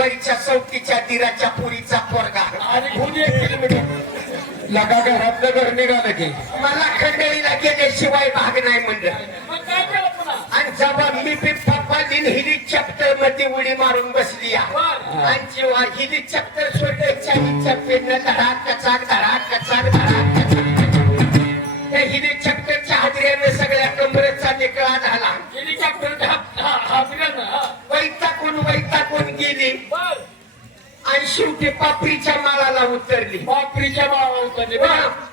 जावच्या दुवारीच्या सवतीच्या दिराच्या पुरीचा पोरगा. आणि खुद एक किलोमीटर. लगा घरातलं घर निघालं की. मला खंडळीला गेल्याशिवाय भाग नाही म्हणलं. मग काय केलं पुन्हा? आणि जेव्हा मी बी पप्पा दिन हिरी चॅप्टरमध्ये उडी मारून बसली या. बरं. आणि जेव्हा हिरी चॅप्टर सोडायच्या हिच्या पेननं धडाक कचाक धडाक कचाक धडाक कचाक. त्या हिरी चॅप्टरच्या हादऱ्याने सगळ्या कमरेचा निकळा झाला. हेलिकॉप्टर हा हा. हा वैताकून वैताकून गेली. आणि शेवटी पापरीच्या माळाला उतरली. बापरीच्या मावा उतरले.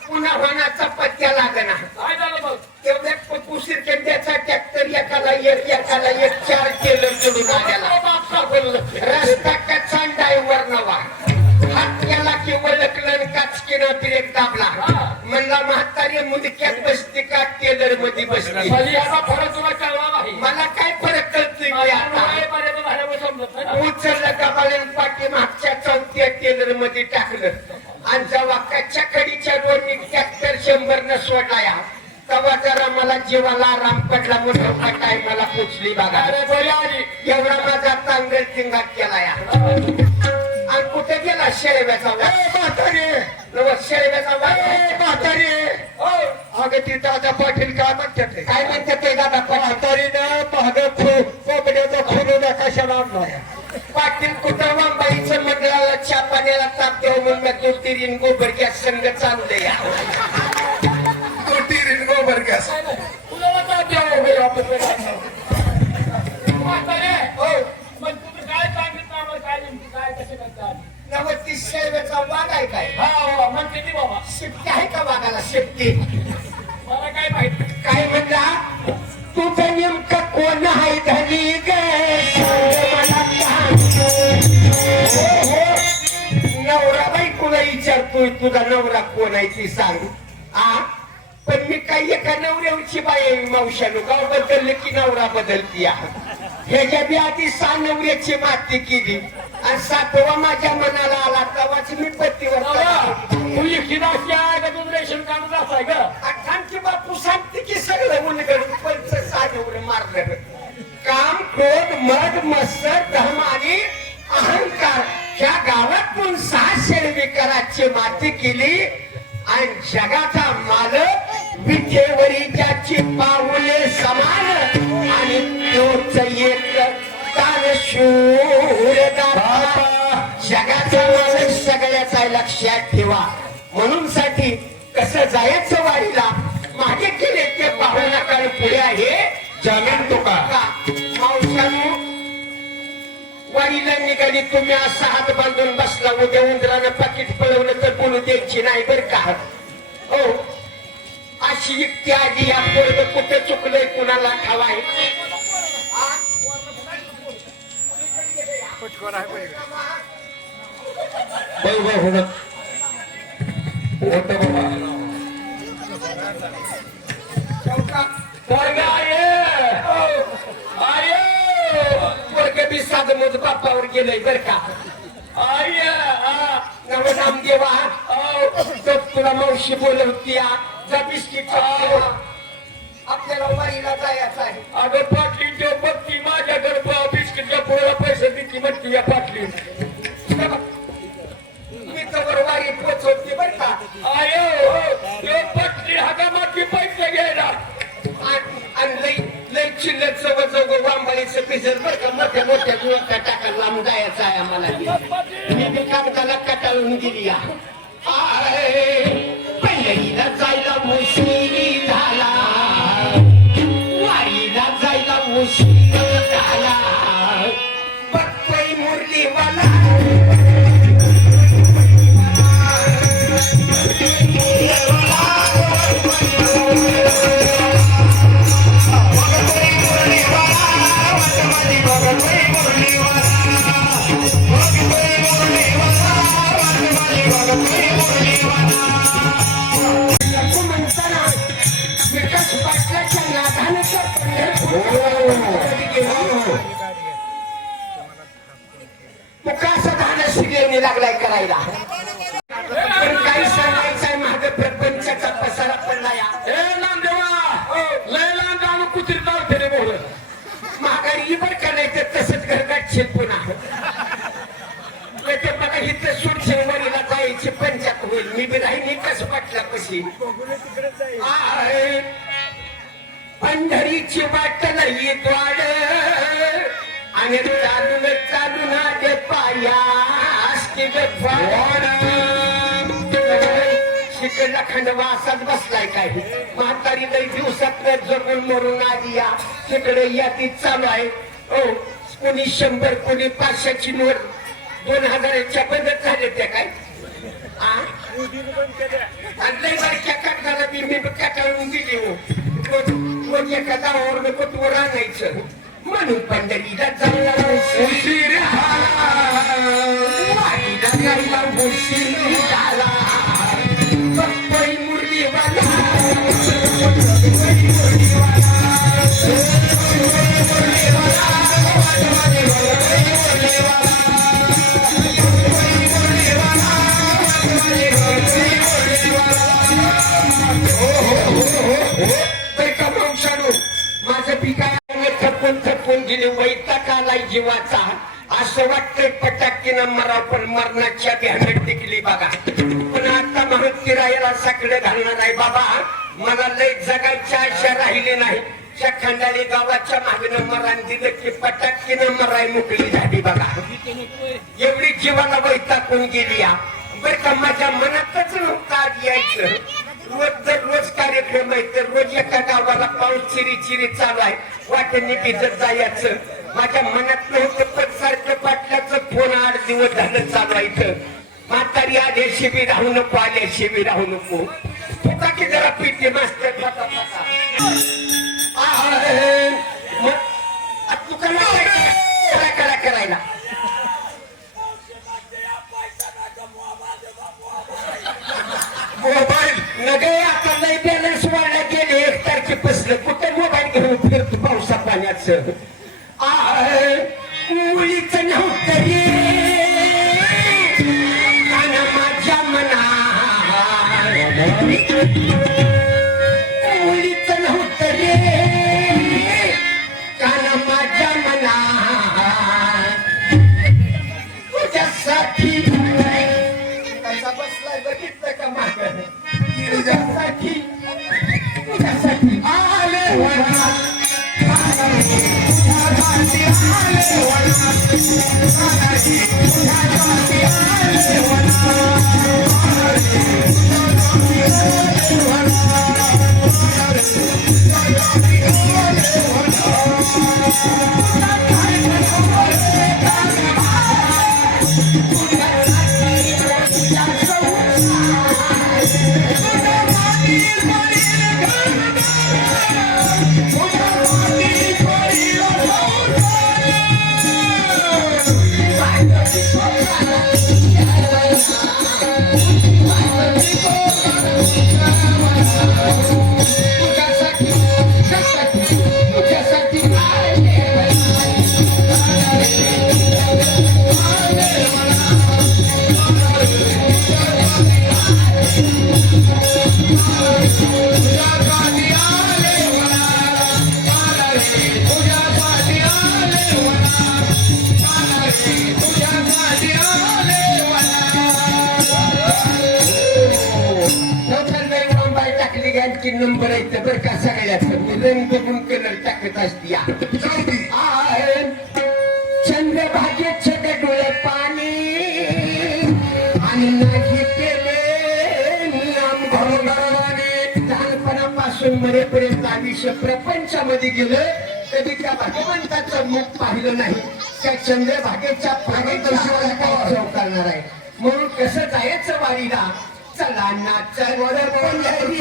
पुन्हा होण्याचा पत्त्या लागना. काय झालं मग? तेवढ्यात पप्पू शिरकेंद्याचा ट्रॅक्टर एकाला एक एकाला एक चार टेलर जोडून आलेला बाप सापडलं रस्ता कच्चा ड्रायव्हर नवा. हात केला की वळकलं काचकीनं ब्रेक दाबला. म्हणला म्हातारी मुदक्यात बसते का? टेलरमध्ये बसली. खाली याचा फरक तुला कळला नाही. मला काय फरक कळतोय मी आता? उचललं कपालन पाठी मागच्या चौथ्या टेलरमध्ये टाकलं. आणि जेव्हा कच्च्या कडीच्या दोन्ही ट्रॅक्टर शंभर न सोडाया तेव्हा जरा मला जीवाला आराम पडला. मोठा काय मला पोचली बघा. एवढा माझा तांगल तिंगात केला या आणि कुठे गेला? शेळव्याचा म्हातारी. शेळव्याचा? म्हातारी. अगं ती दादा पाटील काय म्हणतात? काय म्हणते ते दादा? पाटील म्हातारीनं द्यावं बे आपलं म्हातारे, हो. मग तुम्ही काय सांगितलं आम्हाला काय नेमकी काय कसं करता नवं ती शेळव्याचा वाघ आहे काय? हा हो म्हणते ती बाबा. शेपटी आहे का वाघाला शेपटी? मला काय माहिती? काय म्हणला? तुझं नेमकं कोण विचारतोय तुझा नवरा कोण आहे ती सांग. आ? पण मी काही एका नवऱ्याची बाई आहे मावशानु गाव बदललं की नवरा बदलती ह्याच्या बी आधी सहा नवऱ्याची माती केली. आणि सातवा माझ्या मनाला आला तेव्हाच मी पत्तीवर. तू एकटी नाशी आहे का तुझं रेशन कार्ड असाय का आठांची बापू सांगते की सगळं उलगड पंच साधवलं मारलं. काम क्रोध मद मत्सर धर्म आणि अहंकार. ह्या गावातून सहा शेळविकाराची माती केली आणि जगाचा मालक विठेवरी त्याची पाऊले समान आणि तोच एक. जगाचा मालक सगळ्याचा लक्षात ठेवा. म्हणून साठी कसं जायचं वारीला? मागे केले ते पाहू नका आणि पुढे आहे. जामीन तुका का? मावसानो वारीला निघाली तुम्ही असा हात बांधून बसला? उद्या उंदरानं पाकिट पळवलं तर बोलू द्यायची नाही बर का? हो. अशी युक्ती आधी या पोरग कुठे चुकलंय कुणाला खावाय पोरगा आहे अरे साध मज बापावर गेलंय बर का. तुला मावशी बोलवती जा बिस्किट आपल्याला वारीला जायचं आहे. अगं पाटली जो बघती माझ्याकडे बिस्किटच्या पोळ्याला पैसे देते म्हणते या पाटली. मी तर वारी पोचवते बर का. आयो पटली पिसर बर का? मोठ्या मोठ्या जुळका टाका लांब जायचं आहे आम्हाला. मी बी कामकाला कटाळून गेली या. आय, जायला मुश्किली झाला. वारीला जायला मुश्किल झाला. बघतोय मुरलीवाला. पंढरीची वाट नाही द्वाड आणि चालून चालून आले पायास की शिकला खंडवा असाच बसलाय काय म्हातारी लई दिवसात जगून मरून आली या. तिकडे यादी चालू आहे. ओ कोणी शंभर कोणी पाचशेची नोट. दोन हजाराच्या बंदच झाले त्या काय? आ? आणि लई बारक्या कागदाला बी मी काटाळून दिली हो. रोज रोज एका गावावर नको तू राहायचं म्हणून पंढरीला जाऊया उशीर वारीला जायला उशीर झाला पप्पई थकून थकून गेले वैताग आलाय जीवाचा. असं वाटतंय पटाकीनं मरा पण मरणाच्या ध्यानात टिकली बघा. पण आता म्हणून किरायाला सगळे घालणार आहे बाबा. मला लय जगायच्या आशा राहिली नाही. त्या गावाच्या मागणं मरण दिलं की पटाकीनं मराय मोकळी झाली बघा. एवढी जीवाला वैतागून गेली या. बरं का माझ्या मनातच नव्हतं यायचं. रोज जर रोज कार्यक्रम आहे तर रोज एका गावाला पाऊस चिरी चिरी चालू आहे. वाटेने भिजत जायचं. माझ्या मनात नव्हतं पण सारखं पाटलाचं फोन आठ दिवस झालं चालवायचं म्हातारी इथं. म्हातारी आल्याशिवाय राहू नको आल्याशिवाय राहू नको. तुका की जरा पिते मास्तर मग तुका करा करा करायला. मोबाईल. नगे आता लय बॅलन्स वाढला गेले. एक तारखे पसलं कुठे मोबाईल घेऊन फिरतो पावसा पाण्याचं? आहे. मुलीचं नव्हतं मना काना I'm नंबर आहे बर बरं का सगळ्यात मी रंग बघून कलर टाकत असते चंद्र भाग्य चंद्रभागेचे डोळे पाणी आणि नाही केले नाम भगवाने लहानपणापासून मरेपर्यंत आयुष्य प्रपंचामध्ये गेलं. त्या भाग्यवंताचं मुख पाहिलं नाही त्या चंद्रभागेच्या प्रगतीशिवाय काय करणार आहे? म्हणून कसं जायचं वारीला? चला नाचा पंढरी